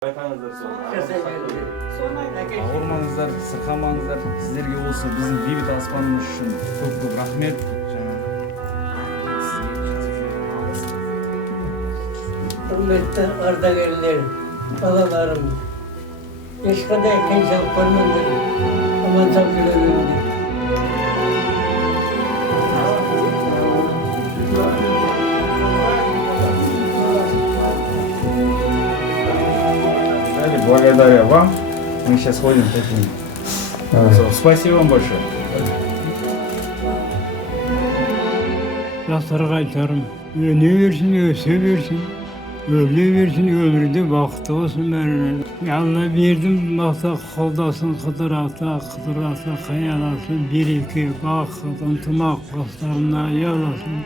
Baykanızlar Ауырмаңыздар, сырқамаңыздар. Сіздерге осы біздің бейбіт аспанымыз үшін көп рахмет. Hürmetli ardagerler, balalarım, yaşkada kıyacak parmandır, aman tabilerimdir. Благодаря вам. Мы сейчас ходим таким. Спасибо вам большое. Жастарға айтарым, өне берсін, өсе берсін, өле берсін, өмірде бақытты болсын бәріне. Алла бердім, мақта қолдасын, қыдыр ата, қаяласын, береке, бақыт, ынтымақ бастарына аяласын.